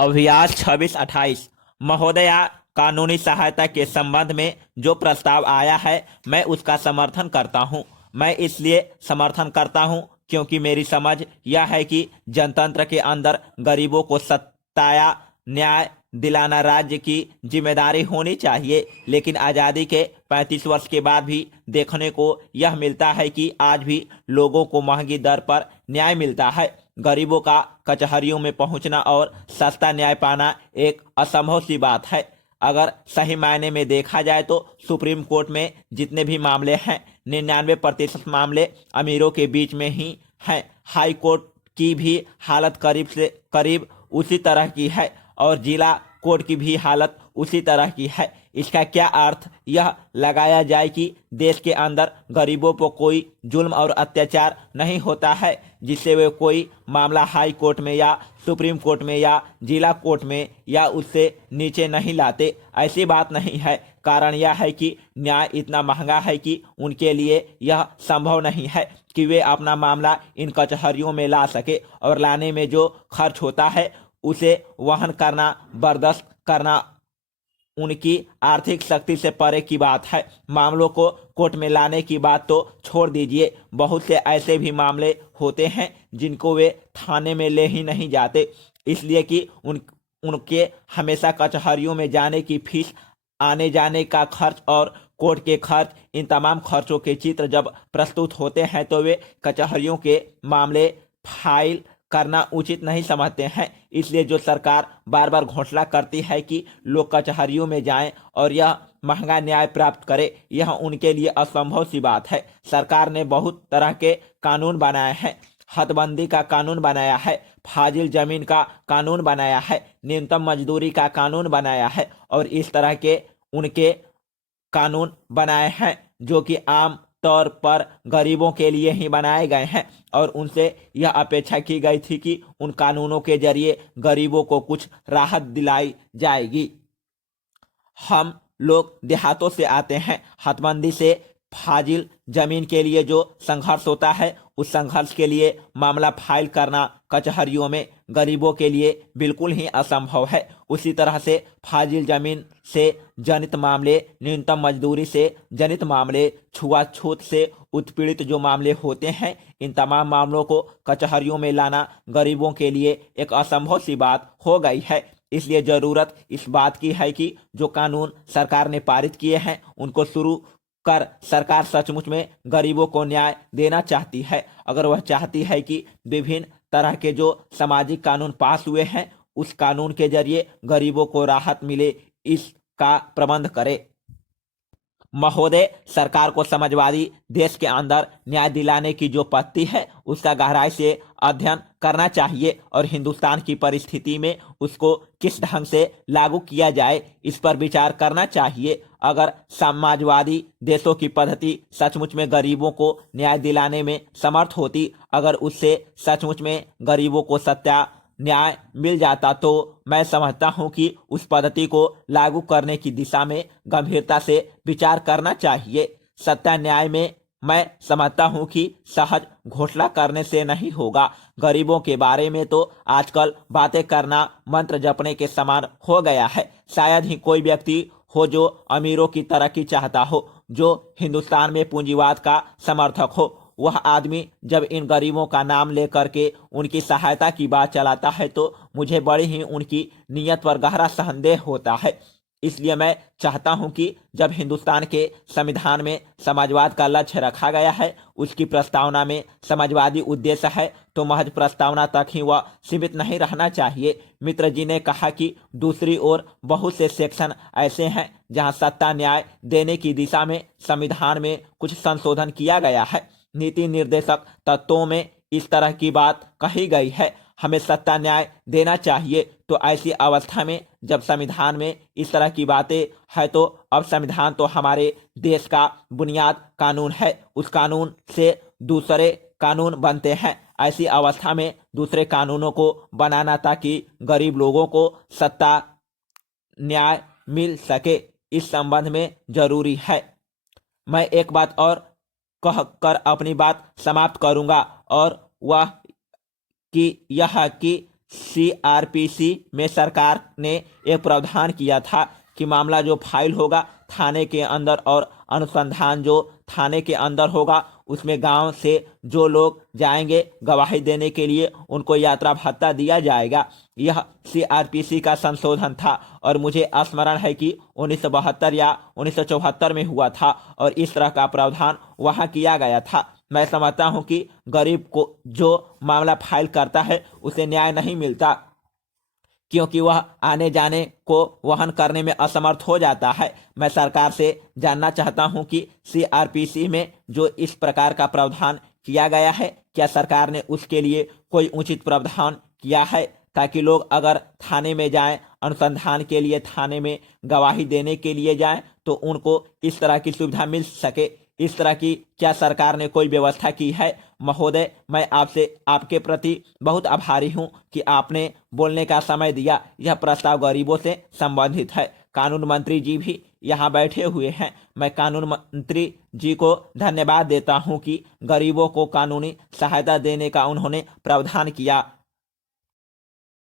अभियास 2628। महोदया, कानूनी सहायता के संबंध में जो प्रस्ताव आया है मैं उसका समर्थन करता हूं। मैं इसलिए समर्थन करता हूं क्योंकि मेरी समझ यह है कि जनतंत्र के अंदर गरीबों को सत्ताया न्याय दिलाना राज्य की जिम्मेदारी होनी चाहिए। लेकिन आज़ादी के 35 वर्ष के बाद भी देखने को यह मिलता है कि आज भी लोगों को महंगी दर पर न्याय मिलता है। गरीबों का कचहरियों में पहुंचना और सस्ता न्याय पाना एक असंभव सी बात है। अगर सही मायने में देखा जाए तो सुप्रीम कोर्ट में जितने भी मामले हैं 99% मामले अमीरों के बीच में ही हैं। हाई कोर्ट की भी हालत करीब से करीब उसी तरह की है और जिला कोर्ट की भी हालत उसी तरह की है। इसका क्या अर्थ यह लगाया जाए कि देश के अंदर गरीबों पर कोई जुल्म और अत्याचार नहीं होता है जिससे वे कोई मामला हाई कोर्ट में या सुप्रीम कोर्ट में या जिला कोर्ट में या उससे नीचे नहीं लाते? ऐसी बात नहीं है। कारण यह है कि न्याय इतना महंगा है कि उनके लिए यह संभव नहीं है कि वे अपना मामला इन कचहरियों में ला सके और लाने में जो खर्च होता है उसे वहन करना बर्दाश्त करना उनकी आर्थिक शक्ति से परे की बात है। मामलों को कोर्ट में लाने की बात तो छोड़ दीजिए, बहुत से ऐसे भी मामले होते हैं जिनको वे थाने में ले ही नहीं जाते, इसलिए कि उनके हमेशा कचहरियों में जाने की फीस, आने जाने का खर्च और कोर्ट के खर्च, इन तमाम खर्चों के चित्र जब प्रस्तुत होते हैं तो वे कचहरियों के मामले फाइल करना उचित नहीं समझते हैं। इसलिए जो सरकार बार बार घोषणा करती है कि लोग कचहरियों में जाएं और यह महंगा न्याय प्राप्त करे, यह उनके लिए असंभव सी बात है। सरकार ने बहुत तरह के कानून बनाए हैं। हदबंदी का कानून बनाया है, फाजिल जमीन का कानून बनाया है, न्यूनतम मजदूरी का कानून बनाया है और इस तरह के उनके कानून बनाए हैं जो कि आम तौर पर गरीबों के लिए ही बनाए गए हैं और उनसे यह अपेक्षा की गई थी कि उन कानूनों के जरिए गरीबों को कुछ राहत दिलाई जाएगी। हम लोग देहातों से आते हैं। हदबंदी से फाजिल जमीन के लिए जो संघर्ष होता है उस संघर्ष के लिए मामला फाइल करना कचहरियों में गरीबों के लिए बिल्कुल ही असंभव है। उसी तरह से फाजिल जमीन से जनित मामले, न्यूनतम मजदूरी से जनित मामले, छुआछूत से उत्पीड़ित जो मामले होते हैं, इन तमाम मामलों को कचहरियों में लाना गरीबों के लिए एक असंभव सी बात हो गई है। इसलिए जरूरत इस बात की है कि जो कानून सरकार ने पारित किए हैं उनको शुरू कर सरकार सचमुच में गरीबों को न्याय देना चाहती है। अगर वह चाहती है कि विभिन्न तरह के जो सामाजिक कानून पास हुए हैं उस कानून के जरिए गरीबों को राहत मिले, इसका प्रबंध करे। महोदय, सरकार को समाजवादी देश के अंदर न्याय दिलाने की जो पद्धति है उसका गहराई से अध्ययन करना चाहिए और हिंदुस्तान की परिस्थिति में उसको किस ढंग से लागू किया जाए इस पर विचार करना चाहिए। अगर समाजवादी देशों की पद्धति सचमुच में गरीबों को न्याय दिलाने में समर्थ होती, अगर उससे सचमुच में गरीबों को सत्या न्याय मिल जाता तो मैं समझता हूं कि उस पद्धति को लागू करने की दिशा में गंभीरता से विचार करना चाहिए। सत्ता न्याय में मैं समझता हूं कि सहज घोषणा करने से नहीं होगा। गरीबों के बारे में तो आजकल बातें करना मंत्र जपने के समान हो गया है। शायद ही कोई व्यक्ति हो जो अमीरों की तरक्की चाहता हो, जो हिंदुस्तान में पूंजीवाद का समर्थक हो। वह आदमी जब इन गरीबों का नाम लेकर के उनकी सहायता की बात चलाता है तो मुझे बड़ी ही उनकी नीयत पर गहरा संदेह होता है। इसलिए मैं चाहता हूं कि जब हिंदुस्तान के संविधान में समाजवाद का लक्ष्य रखा गया है, उसकी प्रस्तावना में समाजवादी उद्देश्य है, तो महज प्रस्तावना तक ही वह सीमित नहीं रहना चाहिए। मित्र जी ने कहा कि दूसरी ओर बहुत से सेक्शन ऐसे हैं जहां सत्ता न्याय देने की दिशा में संविधान में कुछ संशोधन किया गया है। नीति निर्देशक तत्वों में इस तरह की बात कही गई है, हमें सत्ता न्याय देना चाहिए। तो ऐसी अवस्था में जब संविधान में इस तरह की बातें है तो अब संविधान तो हमारे देश का बुनियाद कानून है, उस कानून से दूसरे कानून बनते हैं। ऐसी अवस्था में दूसरे कानूनों को बनाना ताकि गरीब लोगों को सत्ता न्याय मिल सके, इस संबंध में जरूरी है। मैं एक बात और कहकर अपनी बात समाप्त करूंगा और वह कि यह कि सीआरपीसी में सरकार ने एक प्रावधान किया था कि मामला जो फाइल होगा थाने के अंदर और अनुसंधान जो थाने के अंदर होगा उसमें गांव से जो लोग जाएंगे गवाही देने के लिए उनको यात्रा भत्ता दिया जाएगा। यह सीआरपीसी का संशोधन था और मुझे स्मरण है कि 1972 या 1974 में हुआ था और इस तरह का प्रावधान वहां किया गया था। मैं समझता हूं कि गरीब को जो मामला फाइल करता है उसे न्याय नहीं मिलता क्योंकि वह आने जाने को वहन करने में असमर्थ हो जाता है। मैं सरकार से जानना चाहता हूं कि सीआरपीसी में जो इस प्रकार का प्रावधान किया गया है क्या सरकार ने उसके लिए कोई उचित प्रावधान किया है ताकि लोग अगर थाने में जाएं अनुसंधान के लिए थाने में गवाही देने के लिए जाएं तो उनको इस तरह की सुविधा मिल सके। इस तरह की क्या सरकार ने कोई व्यवस्था की है? महोदय, मैं आपसे आपके प्रति बहुत आभारी हूं कि आपने बोलने का समय दिया। यह प्रस्ताव गरीबों से संबंधित है। कानून मंत्री जी भी यहाँ बैठे हुए हैं। मैं कानून मंत्री जी को धन्यवाद देता हूं कि गरीबों को कानूनी सहायता देने का उन्होंने प्रावधान किया।